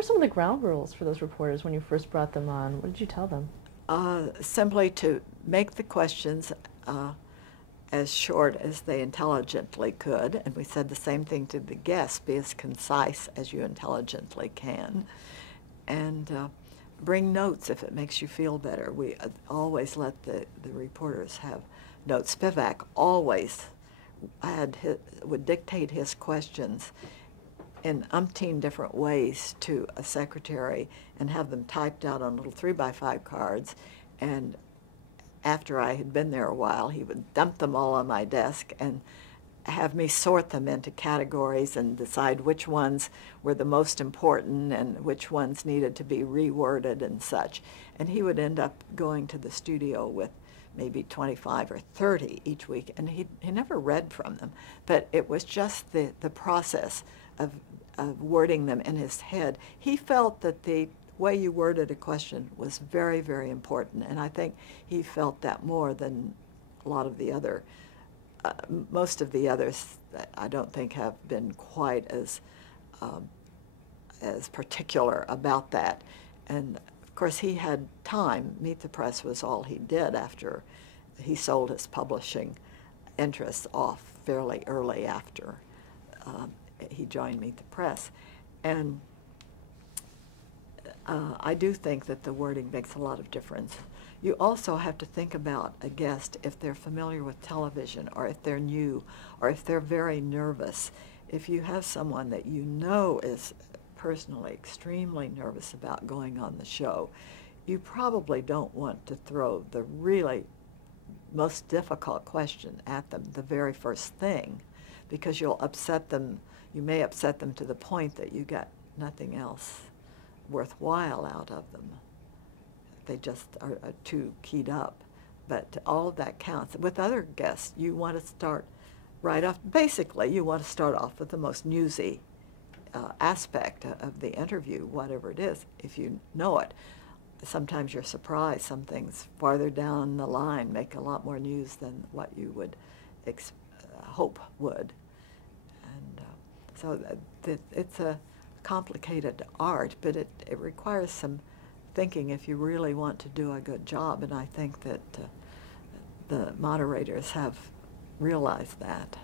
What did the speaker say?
were some of the ground rules for those reporters when you first brought them on? What did you tell them? Simply to make the questions as short as they intelligently could, and we said the same thing to the guests: be as concise as you intelligently can, and bring notes if it makes you feel better. We always let the reporters have notes. Spivak always would dictate his questions in umpteen different ways to a secretary and have them typed out on little 3x5 cards, and after I had been there a while, he would dump them all on my desk and have me sort them into categories and decide which ones were the most important and which ones needed to be reworded and such. And he would end up going to the studio with maybe 25 or 30 each week, and he never read from them, but it was just the process of wording them in his head. He felt that the way you worded a question was very, very important, and I think he felt that more than a lot of the other, most of the others I don't think have been quite as particular about that. And of course he had time. Meet the Press was all he did after he sold his publishing interests off fairly early after he joined Meet the Press. And I do think that the wording makes a lot of difference. You also have to think about a guest if they're familiar with television, or if they're new, or if they're very nervous. If you have someone that you know is personally extremely nervous about going on the show, you probably don't want to throw the really most difficult question at them the very first thing, because you'll upset them. You may upset them to the point that you get nothing else worthwhile out of them. They just are too keyed up. But all of that counts. With other guests, you want to start right off. Basically, you want to start off with the most newsy aspect of the interview, whatever it is, if you know it. Sometimes you're surprised. Some things farther down the line make a lot more news than what you would hope would. And so it's a complicated art, but it requires some thinking if you really want to do a good job, and I think that the moderators have realized that.